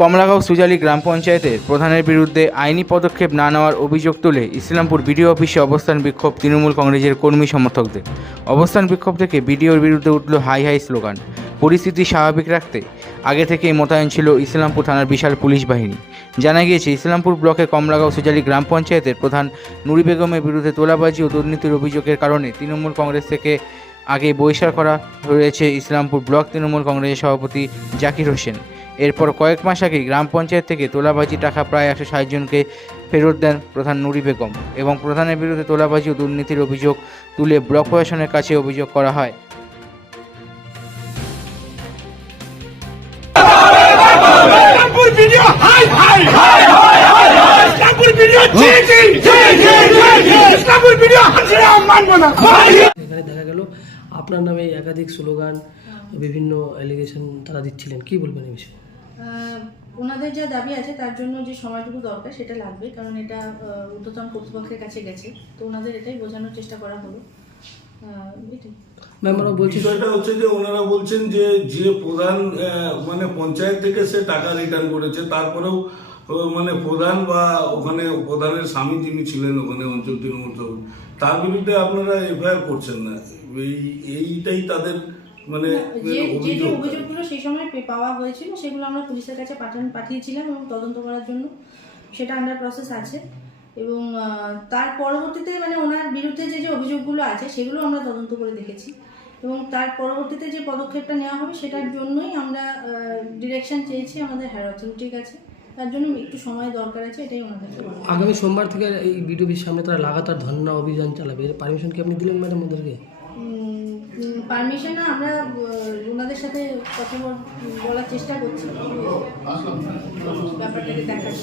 কমলাগাঁও সুজালি গ্রাম পঞ্চায়েতের প্রধানের বিরুদ্ধে আইনি পদক্ষেপ না নেওয়ার অভিযোগ তুলে ইসলামপুর বিডিও অফিসে অবস্থান বিক্ষোভ তৃণমূল কংগ্রেসের কর্মী সমর্থকদের। অবস্থান বিক্ষোভ থেকে বিডিওর বিরুদ্ধে উঠল হাই হাই স্লোগান, পরিস্থিতি স্বাভাবিক রাখতে। আগে থেকেই মোতায়েন ছিল ইসলামপুর থানার বিশাল পুলিশ বাহিনী। জানা গিয়েছে, ইসলামপুর ব্লকের কমলাগাঁও সুজালি গ্রাম পঞ্চায়েতের প্রধান নুরি বেগমের বিরুদ্ধে তোলাবাজি ও দুর্নীতির অভিযোগের কারণে তৃণমূল কংগ্রেস থেকে আগে বহিষ্কার করা হয়েছে ইসলামপুর ব্লক তৃণমূল কংগ্রেসের সভাপতি জাকির হোসেন। এরপর কয়েক মাস আগে গ্রাম পঞ্চায়েত থেকে তোলাবাজি টাকা প্রায় একশো ষাট জনকে ফেরত দেন প্রধান নুরি বেগম এবং প্রধানের বিরুদ্ধে তোলাবাজি ও দুর্নীতির অভিযোগ তুলে ব্লক প্রশাসনের কাছে অভিযোগ করা হয়। এখানে দেখা গেল আপনার নামে একাধিক স্লোগান বিভিন্ন অ্যালিগেশন তারা দিচ্ছিলেন। কি বলবেন এই বিষয়ে? ওনাদের যা দাবি আছে তার জন্য যে সময়টুকু দরকার সেটা লাগবে। কারণ এটা ঊর্ধ্বতন কর্তৃপক্ষের কাছে গেছে। তো ওনাদের এটাই বোঝানোর চেষ্টা করা হলো। বিষয়টা হচ্ছে যে ওনারা বলছেন যে যে প্রধান মানে পঞ্চায়েত থেকে সে টাকা রিটার্ন করেছে তারপরেও ও মানে প্রধান বা ওখানে প্রধানের স্বামী যিনি ছিলেন ওখানে অঞ্চল তৃণমূল তার বিরুদ্ধে আপনারা এফআইআর করছেন না। এই এইটাই তাদের মানে যে যে যে অভিযোগগুলো সেই সময় পাওয়া হয়েছিল সেগুলো আমরা পুলিশের কাছে পাঠান পাঠিয়েছিলাম এবং তদন্ত করার জন্য। সেটা আন্ডার প্রসেস আছে। এবং তার পরবর্তীতে মানে ওনার বিরুদ্ধে যে যে অভিযোগগুলো আছে সেগুলো আমরা তদন্ত করে দেখেছি। এবং তার পরবর্তীতে যে পদক্ষেপটা নেওয়া হবে সেটার জন্যই আমরা ডিরেকশন চেয়েছি আমাদের হায়ার অথরিটির কাছে। তার জন্য একটু সময় দরকার আছে এটাই ওনাদেরকে আগামী সোমবার থেকে এই বিডিওপির সামনে তারা লাগাতার ধর্ণা অভিযান চালাবে। এর পারমিশন কি আপনি দিলেন ম্যাডাম ওদেরকে? পারমিশন না আমরা ওনাদের সাথে কথা বলার চেষ্টা করছি ব্যাপারটাকে দেখার।